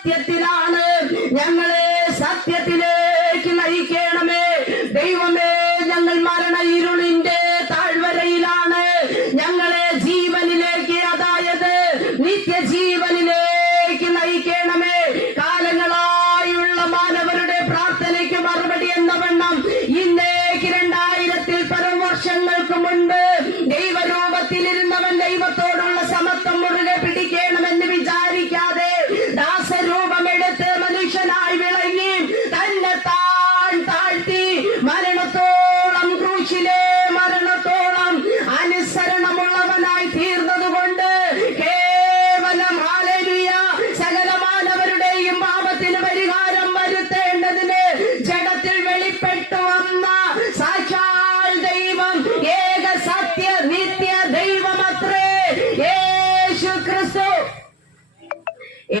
സത്യത്തിലാണ്. ഞങ്ങളെ സത്യത്തിലേക്ക് നയിക്കണമേ ദൈവമേ. ഞങ്ങൾ മരണ ഇരുളിന്റെ താഴ്വരയിലാണ്. ഞങ്ങളെ ജീവനിലേക്ക്, അതായത് നിത്യജീവനിലേക്ക് നയിക്കണമേ.